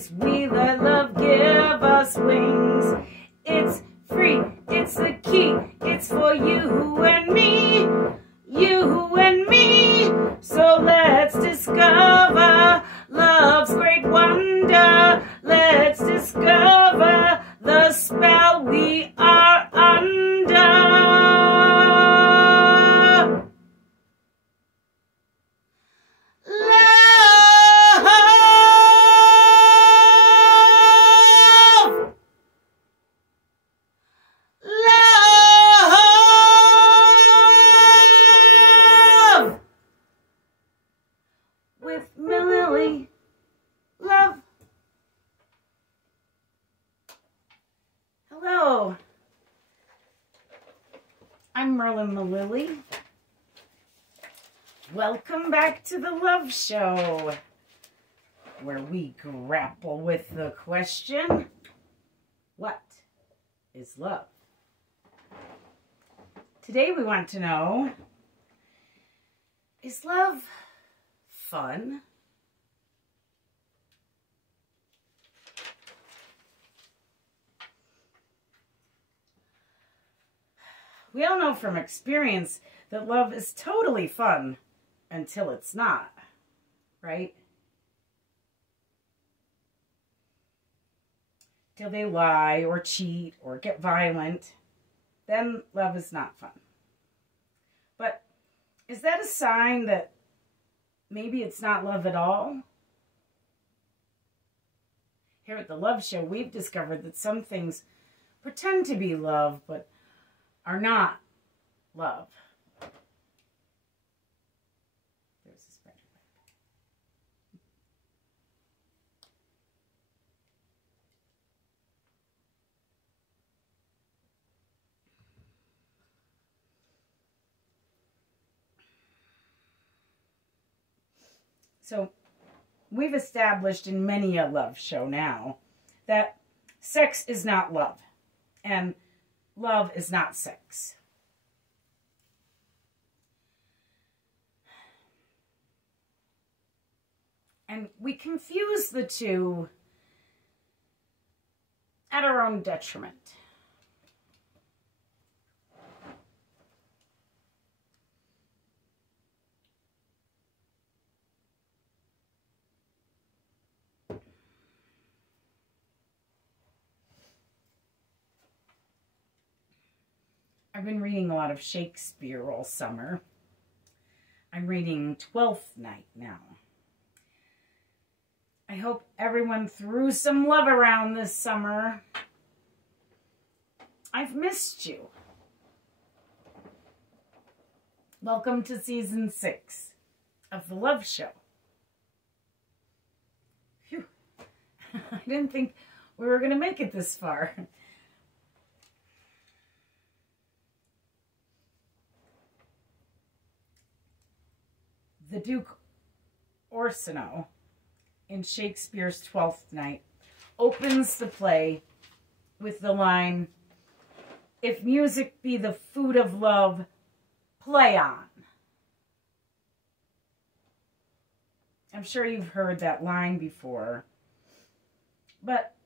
things. We let love give us wings. It's free, it's the key, it's for you and me, you and me. So let's discover love's great wonder. Let's discover the spell we are under. With Mililli, love. Hello, I'm Merlin Mililli. Welcome back to the Love Show, where we grapple with the question, what is love? Today we want to know, is love fun? We all know from experience that love is totally fun until it's not, right? Till they lie or cheat or get violent, then love is not fun. But is that a sign that maybe it's not love at all? Here at the Love Show, we've discovered that some things pretend to be love, but are not love. There's a spider web. So, we've established in many a love show now that sex is not love, and love is not sex. And we confuse the two at our own detriment. I've been reading a lot of Shakespeare all summer. I'm reading Twelfth Night now. I hope everyone threw some love around this summer. I've missed you. Welcome to season 6 of the Love Show. Phew. I didn't think we were going to make it this far. The Duke Orsino, in Shakespeare's Twelfth Night, opens the play with the line, "If music be the food of love, play on." I'm sure you've heard that line before, but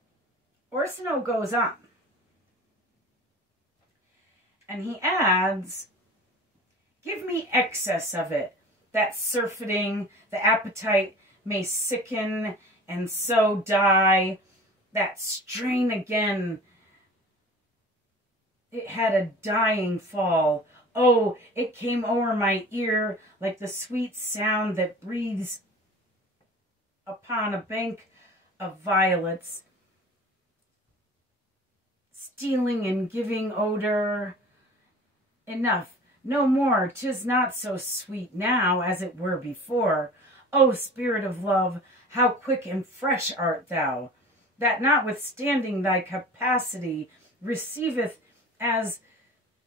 Orsino goes on, and he adds, "Give me excess of it, that surfeiting, the appetite may sicken and so die, that strain again, it had a dying fall. Oh, it came o'er my ear like the sweet sound that breathes upon a bank of violets, stealing and giving odor. Enough. No more, 'tis not so sweet now as it were before. O spirit of love, how quick and fresh art thou, that notwithstanding thy capacity receiveth as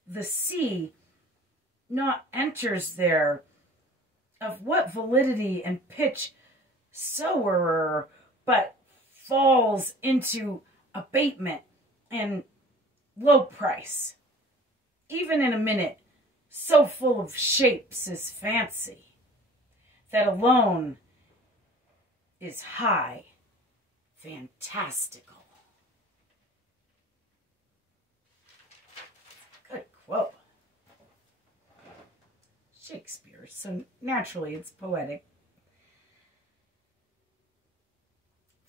the sea, not enters there. Of what validity and pitch soever, but falls into abatement and low price. Even in a minute, so full of shapes is fancy, that alone is high fantastical. Good quote. Shakespeare, so naturally it's poetic.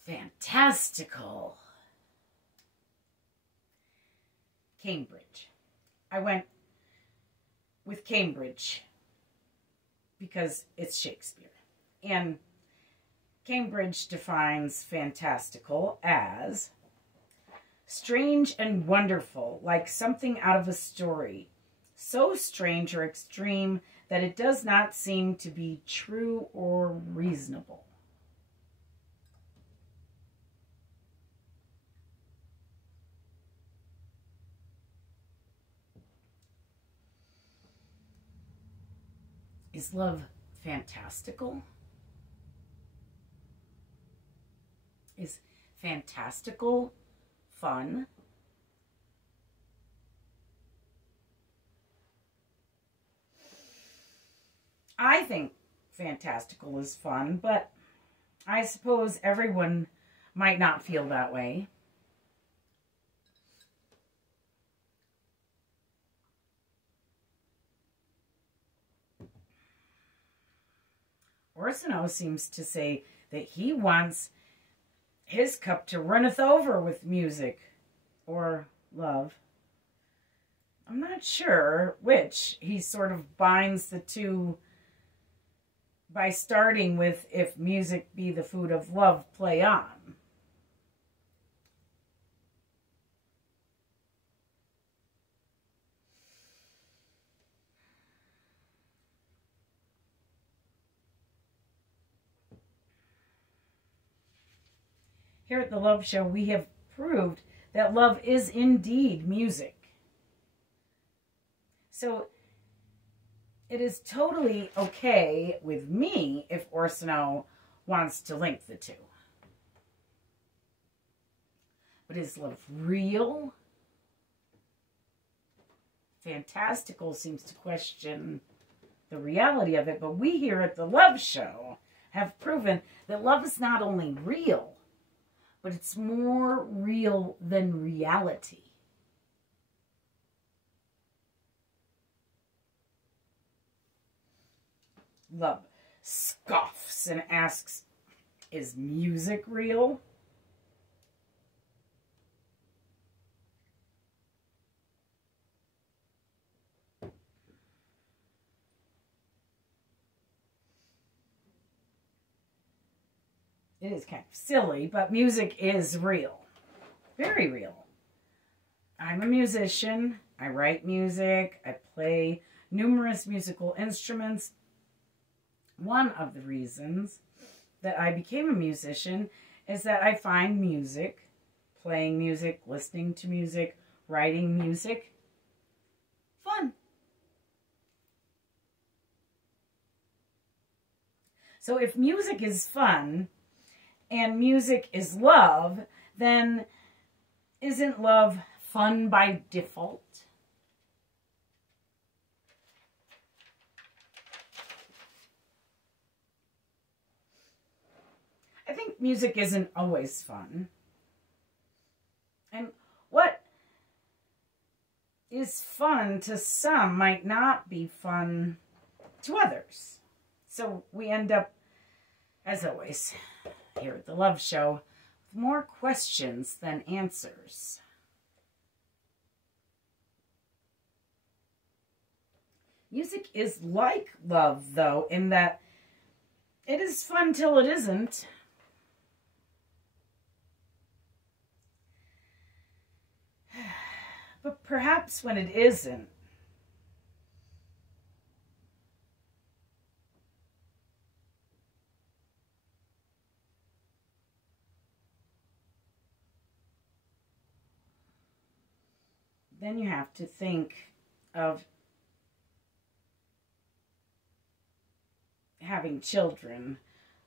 Fantastical. Cambridge. I went with Cambridge because it's Shakespeare. And Cambridge defines fantastical as strange and wonderful, like something out of a story, so strange or extreme that it does not seem to be true or reasonable. Is love fantastical? Is fantastical fun? I think fantastical is fun, but I suppose everyone might not feel that way. Orsino seems to say that he wants his cup to runneth over with music or love. I'm not sure which. He sort of binds the two by starting with, if music be the food of love, play on. Here at the Love Show, we have proved that love is indeed music. So it is totally okay with me if Orsino wants to link the two. But is love real? Fantastical seems to question the reality of it, but we here at the Love Show have proven that love is not only real, but it's more real than reality. Love scoffs and asks, is music real? It is kind of silly, but music is real. Very real. I'm a musician. I write music. I play numerous musical instruments. One of the reasons that I became a musician is that I find music, playing music, listening to music, writing music, fun. So if music is fun and music is love, then isn't love fun by default? I think music isn't always fun. And what is fun to some might not be fun to others. So we end up, as always, here at the Love Show, with more questions than answers. Music is like love, though, in that it is fun till it isn't. But perhaps when it isn't, then you have to think of having children.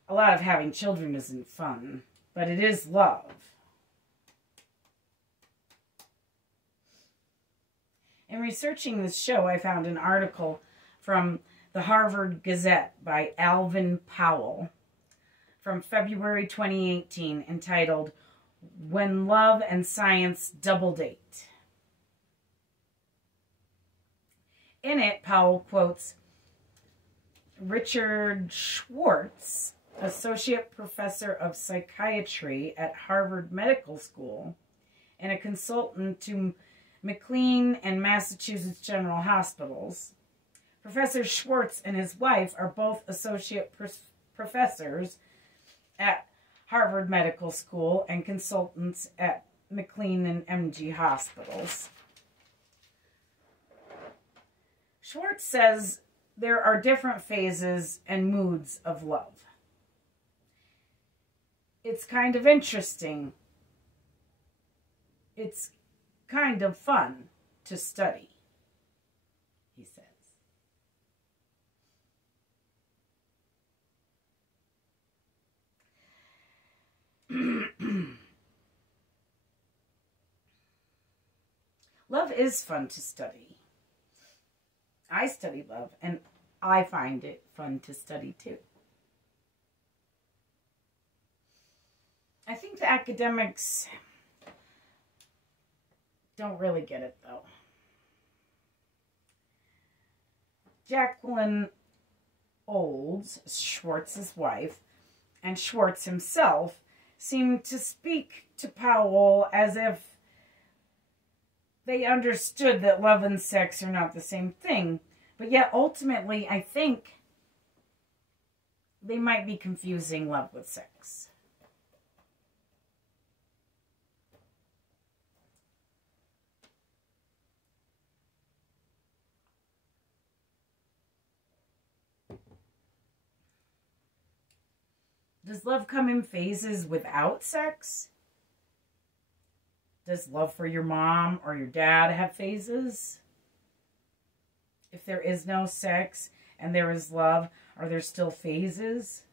A lot of having children isn't fun, but it is love. In researching this show, I found an article from the Harvard Gazette by Alvin Powell, from February 2018 entitled When Love and Science Double Date. In it, Powell quotes Richard Schwartz, associate professor of psychiatry at Harvard Medical School and a consultant to McLean and Massachusetts General Hospitals. Professor Schwartz and his wife are both associate professors at Harvard Medical School and consultants at McLean and MG hospitals. Schwartz says there are different phases and moods of love. It's kind of interesting. It's kind of fun to study, he says. Love is fun to study. I study love, and I find it fun to study too. I think the academics don't really get it, though. Jacqueline Olds, Schwartz's wife, and Schwartz himself seemed to speak to Powell as if they understood that love and sex are not the same thing. But yet, ultimately, I think they might be confusing love with sex. Does love come in phases without sex? Does love for your mom or your dad have phases? If there is no sex and there is love, are there still phases?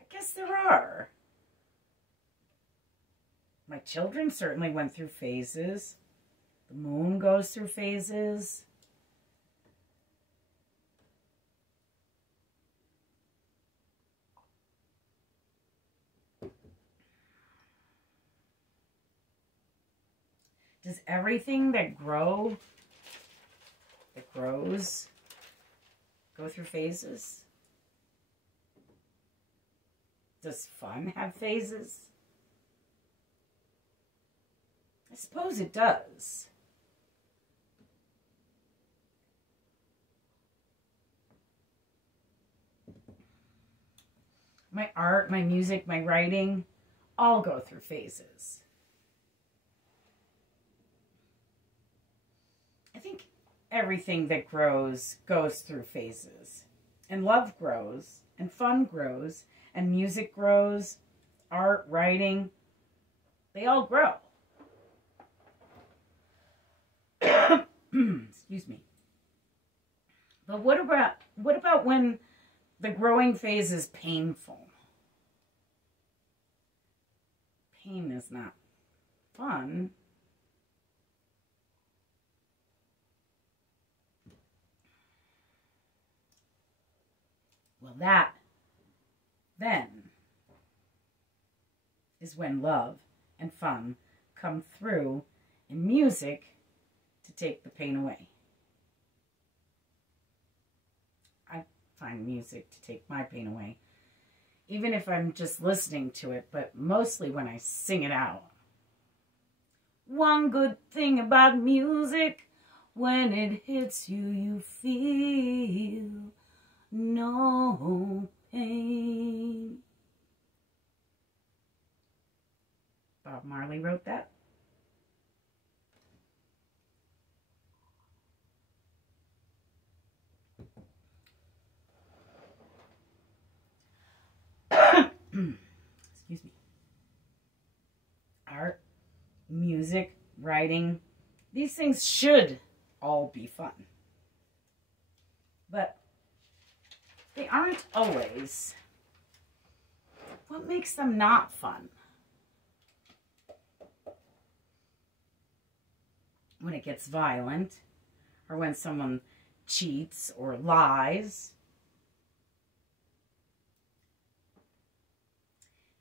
I guess there are. My children certainly went through phases. The moon goes through phases. Does everything that grows go through phases? Does fun have phases? I suppose it does. My art, my music, my writing, all go through phases. I think everything that grows goes through phases. And love grows, and fun grows, and music grows, art, writing, they all grow. Excuse me. But what about when the growing phase is painful? Pain is not fun. Well, that, then, is when love and fun come through in music to take the pain away. I find music to take my pain away, even if I'm just listening to it, but mostly when I sing it out. One good thing about music, when it hits you, you feel no pain. Bob Marley wrote that. Excuse me. Art, music, writing, these things should all be fun. But they aren't always. What makes them not fun? When it gets violent, or when someone cheats or lies,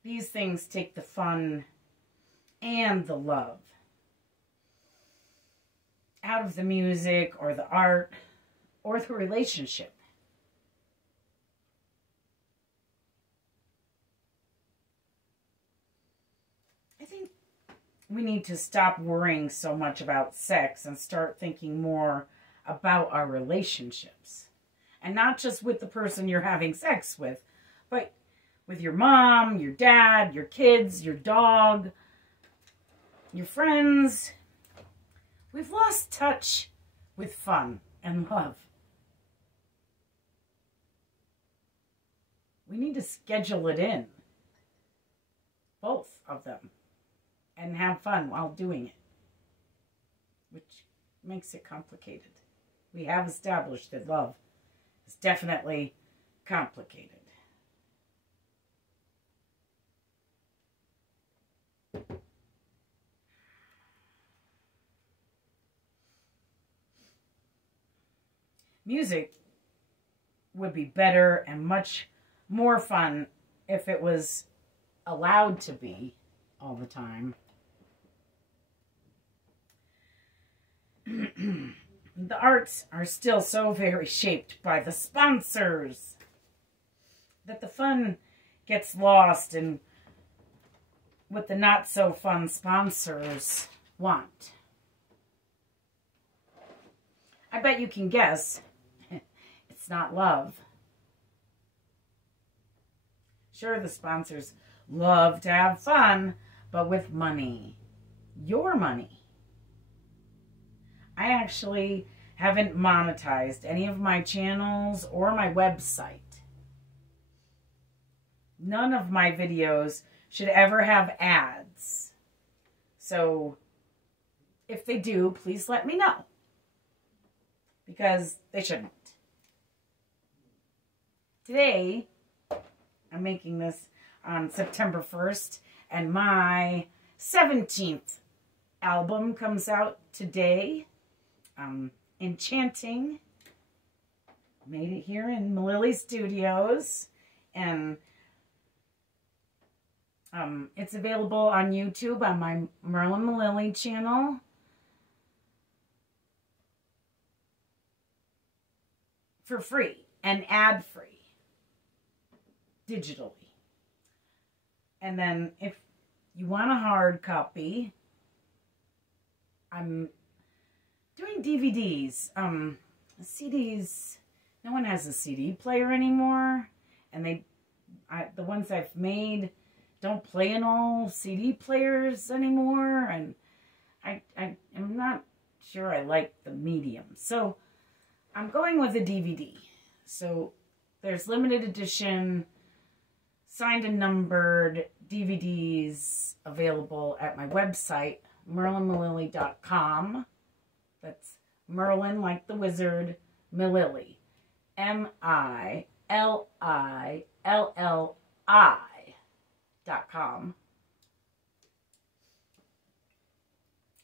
These things take the fun and the love out of the music or the art or the relationship. I think we need to stop worrying so much about sex and start thinking more about our relationships. And not just with the person you're having sex with, but with your mom, your dad, your kids, your dog, your friends. We've lost touch with fun and love. We need to schedule it in, both of them, and have fun while doing it, which makes it complicated. We have established that love is definitely complicated. Music would be better and much more fun if it was allowed to be all the time. The arts are still so very shaped by the sponsors that the fun gets lost in what the not so fun sponsors want. I bet you can guess it's not love. Sure, the sponsors love to have fun, but with money. Your money. I actually haven't monetized any of my channels or my website. None of my videos should ever have ads. So, if they do, please let me know. Because they shouldn't. Today, I'm making this on September 1st, and my 17th album comes out today. Enchanting. Made it here in Mililli Studios, and it's available on YouTube on my Merlin Mililli channel. For free and ad-free, digitally. And then if you want a hard copy, I'm doing DVDs. CDs, no one has a CD player anymore, and the ones I've made don't play in all CD players anymore, and I'm not sure I like the medium. So I'm going with a DVD. So there's limited edition, signed and numbered DVDs available at my website, merlinmililli.com. That's Merlin, like the wizard, Mililli. MILLI.com.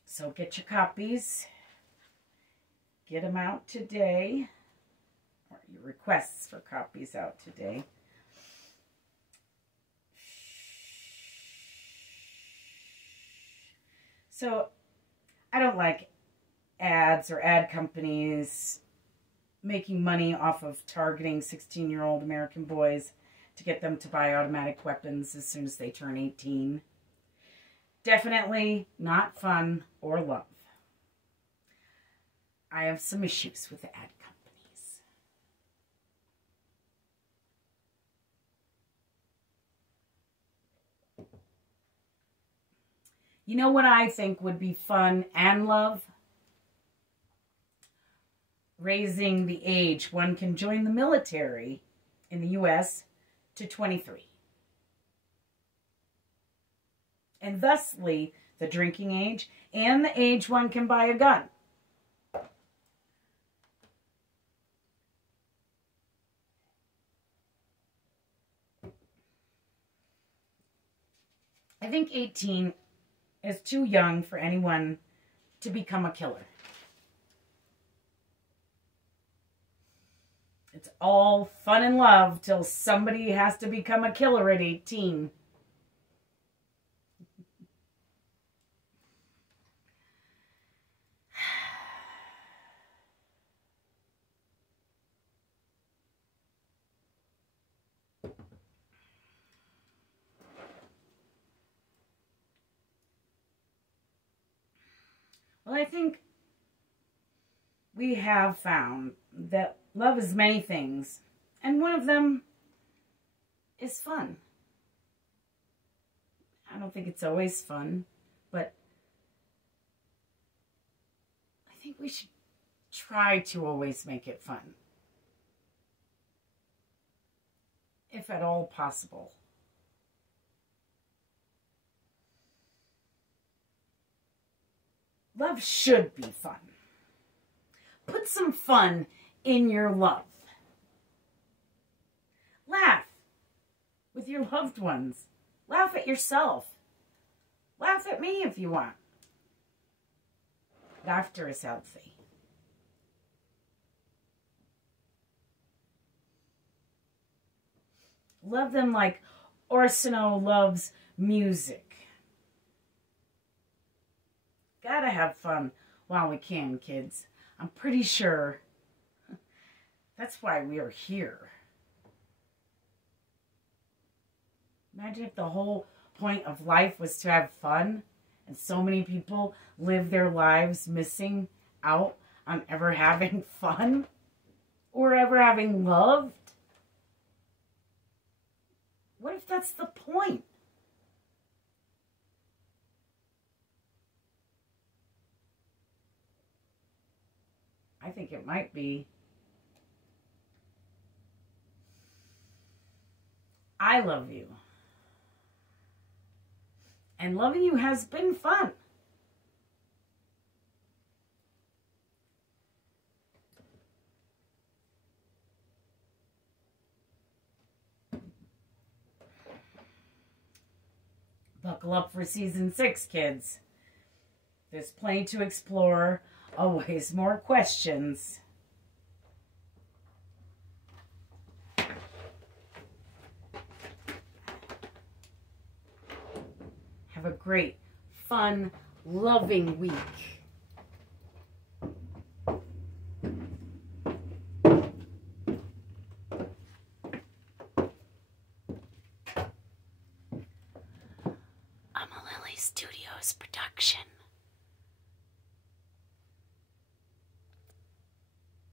So get your copies. Get them out today, or your requests for copies out today. So, I don't like ads or ad companies making money off of targeting 16-year-old American boys to get them to buy automatic weapons as soon as they turn 18. Definitely not fun or love. I have some issues with the ad companies. You know what I think would be fun and love? Raising the age one can join the military in the U.S. to 23. And thusly, the drinking age and the age one can buy a gun. I think 18 is too young for anyone to become a killer. It's all fun and love till somebody has to become a killer at 18. Well, I think we have found that love is many things, and one of them is fun. I don't think it's always fun, but I think we should try to always make it fun, if at all possible. Love should be fun. Put some fun in your love. Laugh with your loved ones. Laugh at yourself. Laugh at me if you want. Laughter is healthy. Love them like Orsino loves music. Gotta have fun while we can, kids. I'm pretty sure that's why we are here. Imagine if the whole point of life was to have fun, and so many people live their lives missing out on ever having fun or ever having loved. What if that's the point? I think it might be. I love you. And loving you has been fun. Buckle up for season 6, kids. There's plenty to explore. Always more questions. Have a great, fun, loving week. A Mililli Studios production.